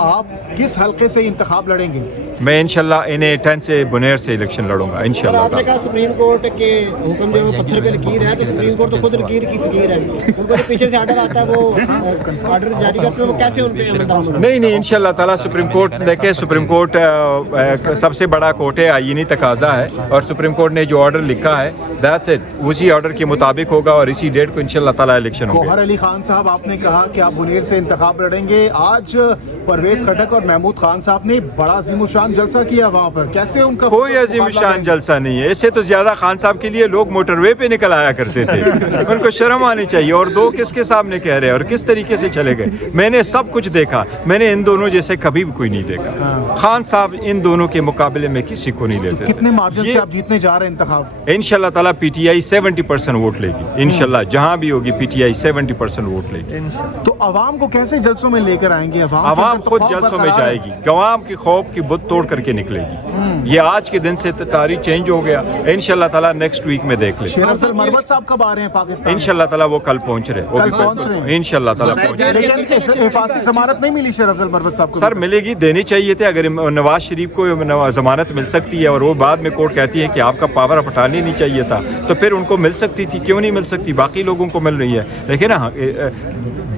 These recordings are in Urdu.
آپ کس حلقے سے انتخاب لڑیں گے؟ میں انشاءاللہ NA10 سے بنیر سے الیکشن لڑوں گا انشاءاللہ۔ آپ نے کہا سپریم کورٹ کے حکم جو پتھر پہ لکیر ہے، تو سپریم کورٹ تو خود لکیر کی فقیر ہے، ان کو جو پیچھے سے آرڈر آتا ہے وہ آرڈر جاری کرتے ہیں، وہ کیسے ان پہ عمل درآمد؟ نہیں انشاءاللہ تعالیٰ سپریم کورٹ دیکھیں، سپریم کورٹ سب سے بڑا کورٹ ہے، آئینی تقاضا ہے، اور سپریم کورٹ نے جو آرڈر لکھا ہے دیٹس اٹ، اسی آرڈر کے مطابق ہوگا اور اسی ڈیٹ کو انشاءاللہ تعالیٰ الیکشن ہوگا۔ گوہر علی خان صاحب، آپ نے کہا کہ آپ منیر سے انتخاب لڑیں گے، آج پرویز خٹک اور محمود خان صاحب نے بڑا عظیم الشان جلسہ کیا وہاں پر، کیسے ان کا کوئی عظیم الشان جلسہ نہیں ہے، اس سے تو زیادہ خان صاحب کے لیے لوگ موٹر وے پہ نکل آیا کرتے تھے، ان کو شرم آنی چاہیے، اور دو کس کے سامنے کہہ رہے ہیں اور کس طریقے سے چلے گئے۔ میں نے سب کچھ دیکھا، میں نے ان دونوں جیسے کبھی بھی کوئی نہیں دیکھا، خان صاحب ان دونوں کے مقابلے میں کسی کو نہیں لیتے۔ کتنے مارجن سے آپ جیتنے جا رہے ہیں انتخاب؟ انشاءاللہ تعالیٰ PTI 70% ووٹ لے گی، انشاءاللہ جہاں بھی ہوگی PTI 70% ووٹ لے گی۔ تو عوام کو کیسے جلسوں میں لے کر آئیں گے؟ عوام خود جلسوں میں جائے گی، عوام کی خوف کی بت توڑ کر کے نکلے گی۔ یہ آج کے دن سے تاریخ چینج ہو گیا، انشاءاللہ تعالیٰ نیکسٹ ویک میں دیکھ لیں۔ شیر افضل مروت صاحب کب آ رہے ہیں پاکستان؟ انشاءاللہ تعالیٰ وہ کل پہنچ رہے، کل پہنچ رہے ہیں انشاءاللہ تعالیٰ پہنچ رہے۔ لیکن حفاظتی ضمانت نہیں ملی شیر افضل مروت صاحب کو؟ سر ملے گی، دینی چاہیے تھے، اگر نواز شریف کو ضمانت مل سکتی ہے اور وہ بعد میں کورٹ کہتی ہے کہ آپ کا پاور اب ہٹانے نہیں چاہیے تھا، تو پھر ان کو مل سکتی تھی، کیوں نہیں مل سکتی؟ باقی لوگوں کو مل رہی ہے، لیکن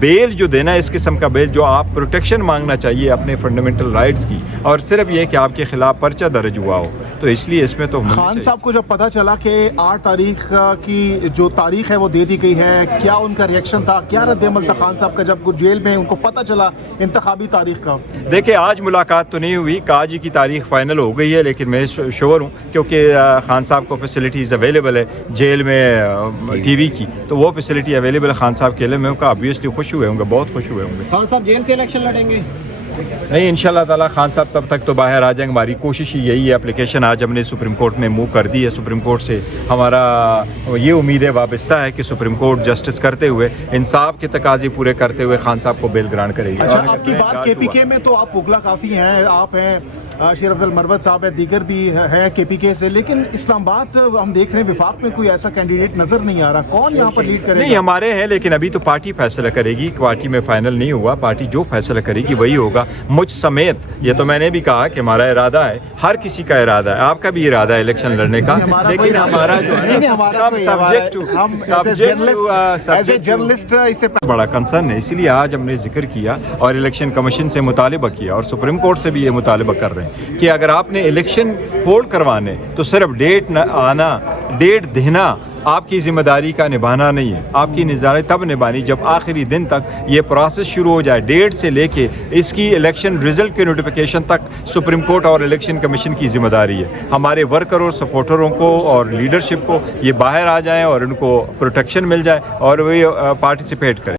بیل جو دینا ہے، اس قسم کا بیل جو آپ پروٹیکشن مانگنا چاہیے اپنے فنڈامنٹل رائٹس کی، اور صرف یہ کہ آپ کے خلاف پرچہ درج ہوا ہو، تو اس لیے اس میں تو خان صاحب کو جب پتہ چلا کہ 8 تاریخ کی جو تاریخ ہے وہ دے دی گئی ہے، کیا ان کا ریئیکشن تھا، کیا رد عمل تھا خان صاحب کا جب جیل میں ان کو پتہ چلا انتخابی تاریخ کا؟ دیکھیں آج ملاقات تو نہیں ہوئی، آج ہی کی تاریخ فائنل ہو گئی ہے، لیکن میں شور ہوں کیونکہ خان صاحب کو فیسلٹیز اویلیبل ہے جیل میں TV کی، تو وہ فیسلٹی اویلیبل ہے خان صاحب کے لیے، میں ان کا آبویسلی خوش ہوئے ہوں گے، بہت خوش ہوئے ہوں گے۔ خان صاحب جیل سے الیکشن لڑیں گے؟ نہیں انشاءاللہ تعالیٰ خان صاحب تب تک تو باہر آ جائیں گے، ہماری کوشش ہی یہی ہے۔ اپلیکیشن آج ہم نے سپریم کورٹ میں موو کر دی ہے، سپریم کورٹ سے ہمارا یہ امید ہے وابستہ ہے کہ سپریم کورٹ جسٹس کرتے ہوئے، انصاف کے تقاضے پورے کرتے ہوئے خان صاحب کو بیل گرانٹ کرے گی۔ اچھا، آپ کی بات KPK میں تو آپ وکلا کافی ہیں، آپ ہیں شیر افضل مروت صاحب ہیں، دیگر بھی ہیں KPK سے، لیکن اسلام آباد ہم دیکھ رہے ہیں وفاق میں کوئی ایسا کینڈیڈیٹ نظر نہیں آ رہا، کون یہاں پر لیڈ کرے گا؟ نہیں ہمارے ہیں، لیکن ابھی تو پارٹی فیصلہ کرے گی، پارٹی میں فائنل نہیں ہوا، پارٹی جو فیصلہ کرے گی وہی ہوگا، مجھ سمیت۔ یہ تو میں نے بھی کہا کہ ہمارا ارادہ ہے، ہر کسی کا ارادہ ہے، آپ کا بھی ارادہ ہے الیکشن لڑنے کا، لیکن ہمارا جو ہے جرنلسٹ اس سے بڑا کنسرن ہے، اسی لیے آج ہم نے ذکر کیا اور الیکشن کمیشن سے مطالبہ کیا اور سپریم کورٹ سے بھی یہ مطالبہ کر رہے ہیں کہ اگر آپ نے الیکشن ہولڈ کروانے تو صرف ڈیٹ نہ آنا، ڈیٹ دینا آپ کی ذمہ داری کا نبھانا نہیں ہے، آپ کی نظارت تب نبھانی جب آخری دن تک یہ پروسیس شروع ہو جائے، ڈیٹ سے لے کے اس کی الیکشن رزلٹ کے نوٹیفیکیشن تک سپریم کورٹ اور الیکشن کمیشن کی ذمہ داری ہے۔ ہمارے ورکروں، سپورٹروں کو اور لیڈرشپ کو یہ باہر آ جائیں اور ان کو پروٹیکشن مل جائے اور وہ پارٹیسپیٹ کریں۔